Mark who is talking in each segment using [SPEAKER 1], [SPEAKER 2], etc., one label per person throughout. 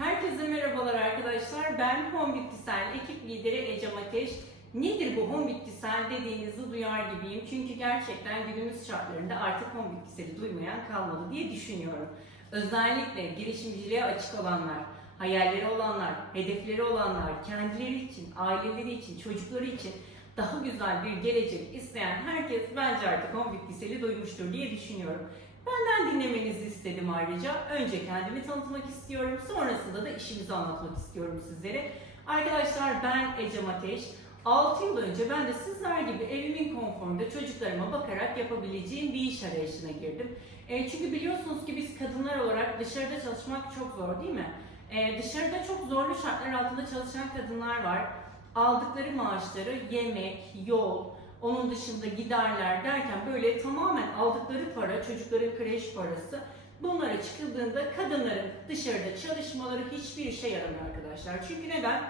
[SPEAKER 1] Herkese merhabalar arkadaşlar. Ben Home Bitkisel ekip lideri Ecem Ateş. Nedir bu Home Bitkisel dediğinizi duyar gibiyim. Çünkü gerçekten günümüz şartlarında artık Home Bitkiseli duymayan kalmadı diye düşünüyorum. Özellikle girişimciliğe açık olanlar, hayalleri olanlar, hedefleri olanlar, kendileri için, aileleri için, çocukları için daha güzel bir gelecek isteyen herkes bence artık Home Bitkiseli duymuştur diye düşünüyorum. Benden dinlemenizi istedim ayrıca. Önce kendimi tanıtmak istiyorum. Sonrasında da işimizi anlatmak istiyorum sizlere. Arkadaşlar ben Ecem Ateş. 6 yıl önce ben de sizler gibi evimin konforunda çocuklarıma bakarak yapabileceğim bir iş arayışına girdim. E, çünkü biliyorsunuz ki biz kadınlar olarak dışarıda çalışmak çok zor değil mi? E, dışarıda çok zorlu şartlar altında çalışan kadınlar var. Aldıkları maaşları yemek, yol, onun dışında giderler derken böyle tamamen aldıkları para, çocukların kreş parası bunlara çıkıldığında kadınların dışarıda çalışmaları hiçbir işe yaramıyor arkadaşlar. Çünkü neden?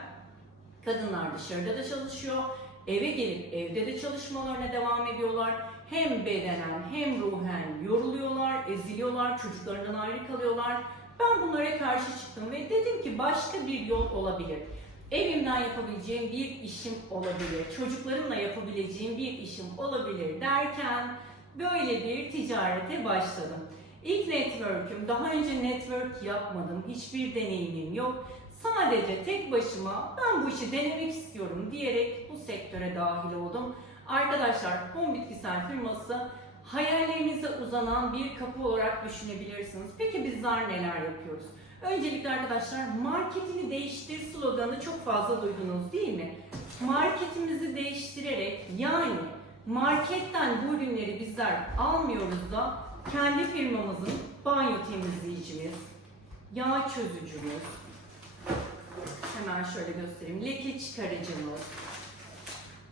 [SPEAKER 1] Kadınlar dışarıda da çalışıyor, eve gelip evde de çalışmalarına devam ediyorlar. Hem bedenen hem ruhen yoruluyorlar, eziliyorlar, çocuklarından ayrı kalıyorlar. Ben bunlara karşı çıktım ve dedim ki başka bir yol olabilir. Evimden yapabileceğim bir işim olabilir, çocuklarımla yapabileceğim bir işim olabilir derken böyle bir ticarete başladım. İlk network'üm, daha önce network yapmadım, hiçbir deneyimim yok. Sadece tek başıma ben bu işi denemek istiyorum diyerek bu sektöre dahil oldum. Arkadaşlar Home Bitkisel firması hayallerinize uzanan bir kapı olarak düşünebilirsiniz. Peki bizler neler yapıyoruz? Öncelikle arkadaşlar marketini değiştir sloganı çok fazla duydunuz değil mi? Marketimizi değiştirerek yani marketten bu ürünleri bizler almıyoruz da kendi firmamızın banyo temizleyicimiz, yağ çözücümüz, hemen şöyle göstereyim, leke çıkarıcımız,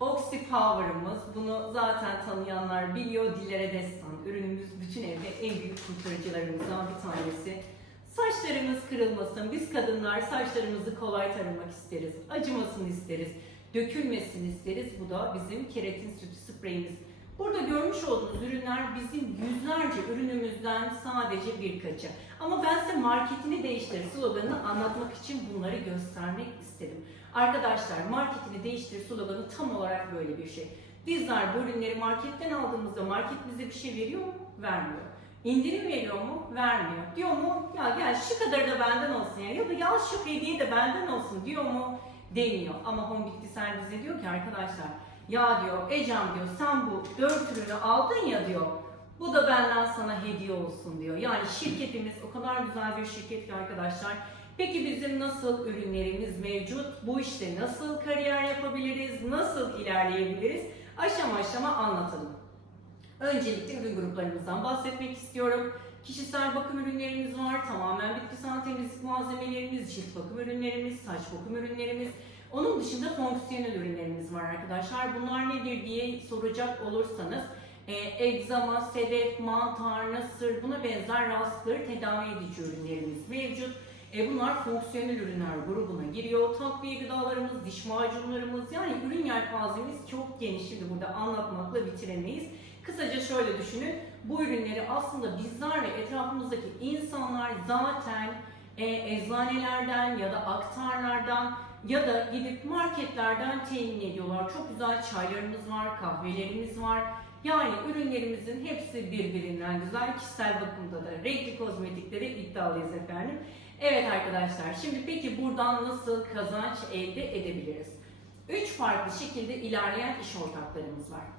[SPEAKER 1] Oxy Power'ımız, bunu zaten tanıyanlar biliyor, dillere destan. Ürünümüz bütün evde en büyük kurtarıcılarımızdan bir tanesi. Saçlarımız kırılmasın, biz kadınlar saçlarımızı kolay taramak isteriz, acımasını isteriz, dökülmesini isteriz. Bu da bizim keratin sütü spreyimiz. Burada görmüş olduğunuz ürünler bizim yüzlerce ürünümüzden sadece birkaçı. Ama ben size marketini değiştir sloganını anlatmak için bunları göstermek istedim. Arkadaşlar marketini değiştir sloganı tam olarak böyle bir şey. Bizler bu ürünleri marketten aldığımızda market bize bir şey veriyor mu? Vermiyor. İndirim veriyor mu? Vermiyor. Diyor mu? Ya gel şu kadar da benden olsun ya. Ya da ya şu hediye de benden olsun diyor mu? Demiyor. Ama Home Bitkisel bize diyor ki arkadaşlar ya diyor Ecem diyor sen bu dört ürünü aldın ya diyor. Bu da benden sana hediye olsun diyor. Yani şirketimiz o kadar güzel bir şirket ki arkadaşlar. Peki bizim nasıl ürünlerimiz mevcut? Bu işte nasıl kariyer yapabiliriz? Nasıl ilerleyebiliriz? Aşama aşama anlatalım. Öncelikle ürün gruplarımızdan bahsetmek istiyorum. Kişisel bakım ürünlerimiz var, tamamen bitkisel temizlik malzemelerimiz, cilt bakım ürünlerimiz, saç bakım ürünlerimiz. Onun dışında fonksiyonel ürünlerimiz var arkadaşlar. Bunlar nedir diye soracak olursanız e, egzama, sedef, mantar, nasır buna benzer rahatsızlıkları tedavi edici ürünlerimiz mevcut. E, bunlar fonksiyonel ürünler grubuna giriyor. Takviye gıdalarımız, diş macunlarımız yani ürün yelpazemiz çok geniş. Şimdi burada anlatmakla bitiremeyiz. Kısaca şöyle düşünün. Bu ürünleri aslında bizler ve etrafımızdaki insanlar zaten e, eczanelerden ya da aktarlardan ya da gidip marketlerden temin ediyorlar. Çok güzel çaylarımız var, kahvelerimiz var. Yani ürünlerimizin hepsi birbirinden güzel. Kişisel bakımda da renkli kozmetikte de iddialıyız efendim. Evet arkadaşlar şimdi peki buradan nasıl kazanç elde edebiliriz? Üç farklı şekilde ilerleyen iş ortaklarımız var.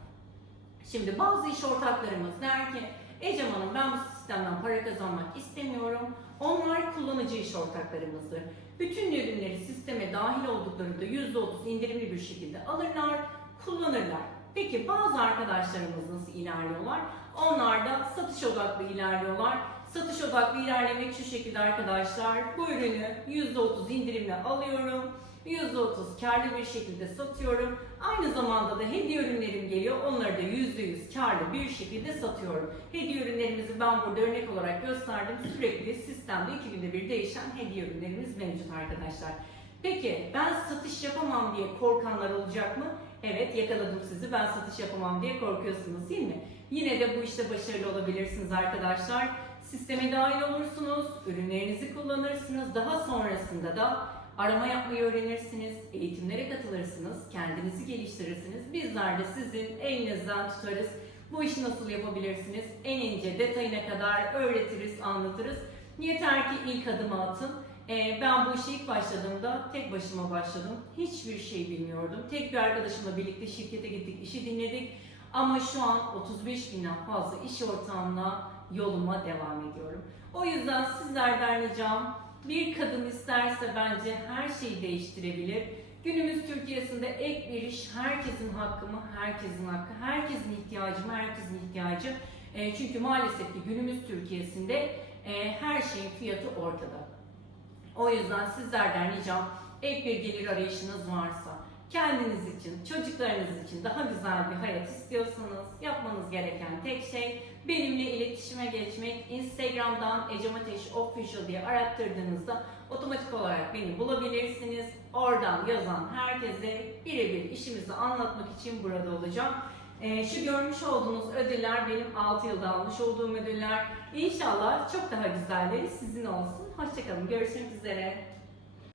[SPEAKER 1] Şimdi bazı iş ortaklarımız der ki Ecem Hanım ben bu sistemden para kazanmak istemiyorum. Onlar kullanıcı iş ortaklarımızdır. Bütün ürünleri sisteme dahil olduklarında %30 indirimli bir şekilde alırlar, kullanırlar. Peki bazı arkadaşlarımız nasıl ilerliyorlar? Onlar da satış odaklı ilerliyorlar. Satış odaklı ilerlemek şu şekilde arkadaşlar. Bu ürünü %30 indirimle alıyorum. %30 karlı bir şekilde satıyorum. Aynı zamanda da hediye ürünlerim geliyor. Onları da %100 karlı bir şekilde satıyorum. Hediye ürünlerimizi ben burada örnek olarak gösterdim. Sürekli sistemde iki günde bir değişen hediye ürünlerimiz mevcut arkadaşlar. Peki ben satış yapamam diye korkanlar olacak mı? Evet yakaladım sizi ben satış yapamam diye korkuyorsunuz değil mi? Yine de bu işte başarılı olabilirsiniz arkadaşlar. Sisteme dahil olursunuz, ürünlerinizi kullanırsınız. Daha sonrasında da arama yapmayı öğrenirsiniz, eğitimlere katılırsınız, kendinizi geliştirirsiniz. Bizler de sizin elinizden tutarız. Bu işi nasıl yapabilirsiniz? En ince detayına kadar öğretiriz, anlatırız. Yeter ki ilk adımı atın. Ee, ben bu işe ilk başladığımda tek başıma başladım. Hiçbir şey bilmiyordum. Tek bir arkadaşımla birlikte şirkete gittik, işi dinledik. Ama şu an 35 binden fazla iş ortağımla yoluma devam ediyorum. O yüzden sizlerden ricam bir kadın isterse bence her şeyi değiştirebilir. Günümüz Türkiye'sinde ek bir iş herkesin hakkı mı? Herkesin hakkı. Herkesin ihtiyacı mı? Herkesin ihtiyacı. E, çünkü maalesef ki günümüz Türkiye'sinde e, her şeyin fiyatı ortada. O yüzden sizlerden ricam ek bir gelir arayışınız varsa, kendiniz için, çocuklarınız için daha güzel bir hayat istiyorsanız yapmanız gereken tek şey benimle iletişime geçmek. Instagram'dan Ecem Ateş Official diye arattırdığınızda otomatik olarak beni bulabilirsiniz. Oradan yazan herkese birebir işimizi anlatmak için burada olacağım. Ee, şu görmüş olduğunuz ödüller benim 6 yılda almış olduğum ödüller. İnşallah çok daha güzelleri sizin olsun. Hoşçakalın. Görüşmek üzere.